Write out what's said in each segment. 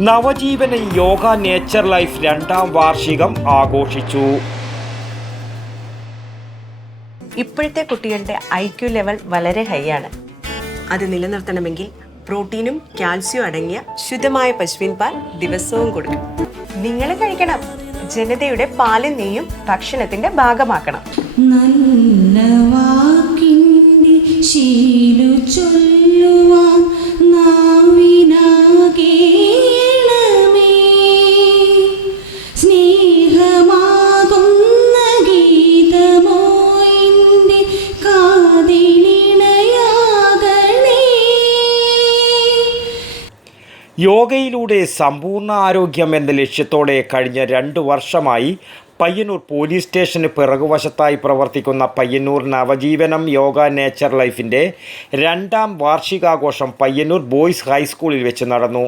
നവജീവന yoga nature life രണ്ടാം വാർഷികം ആഘോഷിച്ചു. ഇപ്പോഴത്തെ കുട്ടികളുടെ ഐ ക്യു ലെവൽ വളരെ ഹൈ ആണ്. അത് നിലനിർത്തണമെങ്കിൽ പ്രോട്ടീനും കാൽസ്യവും അടങ്ങിയ ശുദ്ധമായ പശുവിൻ പാൽ ദിവസവും കൊടുക്കും നിങ്ങൾ കഴിക്കണം. ജനതയുടെ പാലും നെയ്യും ഭക്ഷണത്തിന്റെ ഭാഗമാക്കണം. നല്ല വാക്കിന്റെ ശീലു ചൊല്ലുവാൻ യോഗയിലൂടെ സമ്പൂർണ ആരോഗ്യം എന്ന ലക്ഷ്യത്തോടെ കഴിഞ്ഞ രണ്ട് വർഷമായി പയ്യന്നൂർ പോലീസ് സ്റ്റേഷന് പിറകുവശത്തായി പ്രവർത്തിക്കുന്ന പയ്യന്നൂർ നവജീവനം യോഗ നേച്ചർ ലൈഫിന്റെ രണ്ടാം വാർഷികാഘോഷം പയ്യന്നൂർ ബോയ്സ് ഹൈസ്കൂളിൽ വെച്ച് നടന്നു.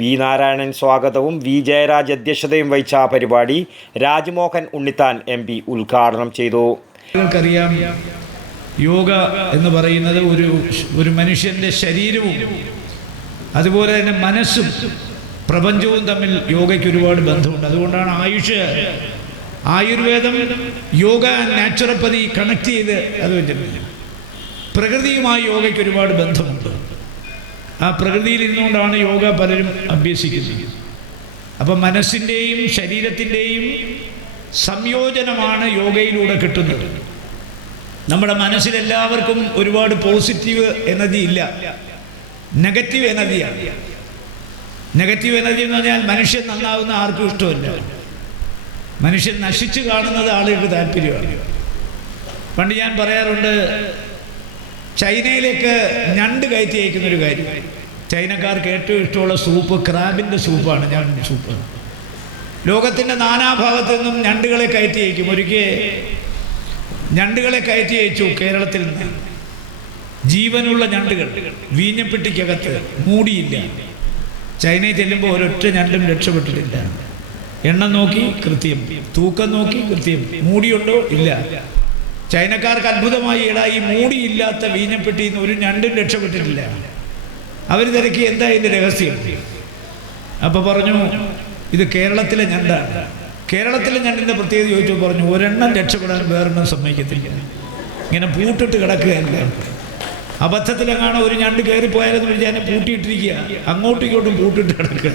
വി നാരായണൻ സ്വാഗതവും വി ജയരാജ് അധ്യക്ഷതയും വഹിച്ച പരിപാടി രാജ്മോഹൻ ഉണ്ണിത്താൻ എം ഉദ്ഘാടനം ചെയ്തു. യോഗ എന്ന് പറയുന്നത് ഒരു ഒരു മനുഷ്യന്റെ ശരീരവും അതുപോലെ തന്നെ മനസ്സും പ്രപഞ്ചവും തമ്മിൽ യോഗയ്ക്ക് ഒരുപാട് ബന്ധമുണ്ട്. അതുകൊണ്ടാണ് ആയുഷ് ആയുർവേദം യോഗ നാച്ചുറോപ്പതി കണക്ട് ചെയ്ത് അത് വെച്ചിട്ടുണ്ട് പ്രകൃതിയുമായി യോഗയ്ക്ക് ഒരുപാട് ബന്ധമുണ്ട്. ആ പ്രകൃതിയിൽ ഇരുന്നുകൊണ്ടാണ് യോഗ പലരും അഭ്യസിക്കുന്നത്. അപ്പം മനസ്സിന്റെയും ശരീരത്തിന്റെയും സംയോജനമാണ് യോഗയിലൂടെ കിട്ടുന്നത്. നമ്മുടെ മനസ്സിലെല്ലാവർക്കും ഒരുപാട് പോസിറ്റീവ് എനർജി ഇല്ല. നെഗറ്റീവ് എനർജിയാണ് നെഗറ്റീവ് എനർജി എന്ന് പറഞ്ഞാൽ മനുഷ്യൻ നന്നാവുന്ന ആർക്കും ഇഷ്ടമല്ല. മനുഷ്യൻ നശിച്ചു കാണുന്നത് ആളുകൾക്ക് താല്പര്യമാണ്. പണ്ട് ഞാൻ പറയാറുണ്ട് ചൈനയിലേക്ക് ഞണ്ട് കയറ്റി അയക്കുന്നൊരു കാര്യം. ചൈനക്കാർക്ക് ഏറ്റവും ഇഷ്ടമുള്ള സൂപ്പ് ക്രാബിന്റെ സൂപ്പാണ് ഞണ്ട് സൂപ്പ്. ലോകത്തിന്റെ നാനാഭാഗത്തു നിന്നും ഞണ്ടുകളെ കയറ്റി അയക്കും. ഒരിക്കൽ ഞണ്ടുകളെ കയറ്റി അയച്ചു കേരളത്തിൽ നിന്ന്. ജീവനുള്ള ഞണ്ടുകൾ വീഞ്ഞപ്പെട്ടിക്കകത്ത് മൂടിയില്ല. ചൈനയിൽ ചെല്ലുമ്പോൾ ഒരൊറ്റ ഞണ്ടും രക്ഷപ്പെട്ടിട്ടില്ല. എണ്ണം നോക്കി കൃത്യം. തൂക്കം നോക്കി കൃത്യം. മൂടിയുണ്ടോ? ഇല്ല. ചൈനക്കാർക്ക് അത്ഭുതമായി ഇടാ ഈ മൂടിയില്ലാത്ത വീഞ്ഞപ്പെട്ടിയിൽ നിന്ന് ഒരു ഞണ്ടും രക്ഷപ്പെട്ടിട്ടില്ല. അവർ തിരക്കി എന്താ ഇതിന്റെ രഹസ്യം? അപ്പോൾ പറഞ്ഞു ഇത് കേരളത്തിലെ ഞണ്ടാണ്. കേരളത്തിലെ ഞണ്ടിന്റെ പ്രത്യേകത ചോദിച്ചു പറഞ്ഞു ഒരെണ്ണം രക്ഷപ്പെടാൻ വേറെണ്ണം സമ്മതിക്കത്തില്ല. ഇങ്ങനെ പൂട്ടിട്ട് കിടക്കുകയല്ല? അബദ്ധത്തിലെങ്ങാണോ ഒരു ഞണ്ട് കയറിപ്പോയാലെന്ന് വിളിച്ച് അതിനെ പൂട്ടിയിട്ടിരിക്കുക. അങ്ങോട്ടും ഇങ്ങോട്ടും പൂട്ടിട്ട് കിടക്കുക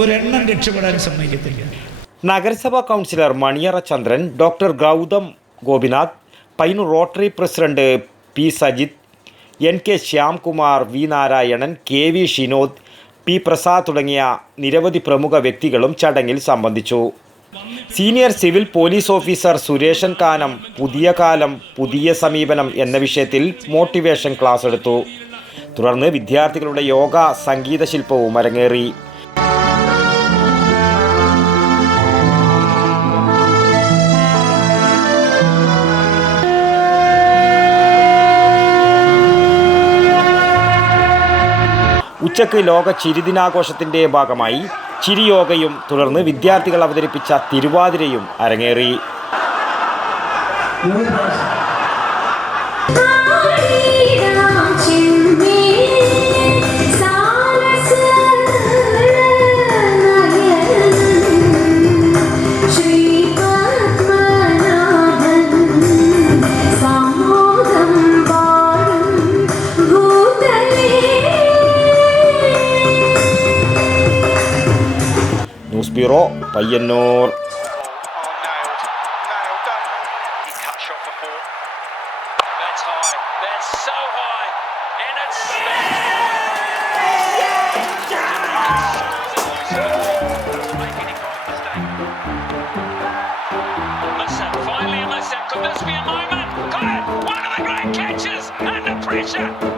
ഒരെണ്ണം രക്ഷപ്പെടാൻ സമ്മതിക്കത്തില്ല. നഗരസഭാ councillor Maniyara Chandran doctor Gautham Gopinath പൈനു rotary president P Sajith N K Shyamkumar V Narayanan K V Shinod P Prasad തുടങ്ങിയ നിരവധി പ്രമുഖ വ്യക്തികളും ചടങ്ങിൽ സംബന്ധിച്ചു. Senior civil police officer Sureshan Kanam പുതിയ കാലം പുതിയ സമീപനം എന്ന വിഷയത്തിൽ മോട്ടിവേഷൻ ക്ലാസ് എടുത്തു. തുടർന്ന് വിദ്യാർത്ഥികളുടെ യോഗ സംഗീത ശില്പവും അരങ്ങേറി. ഉച്ചയ്ക്ക് ലോക ചിരിദിനാഘോഷത്തിന്റെ ഭാഗമായി ചിരിയോഗയും തുടർന്ന് വിദ്യാർത്ഥികൾ അവതരിപ്പിച്ച തിരുവാതിരയും അരങ്ങേറി. It's Musa, finally Musa. Could this be a moment? Got it! One of the great catches! Under pressure!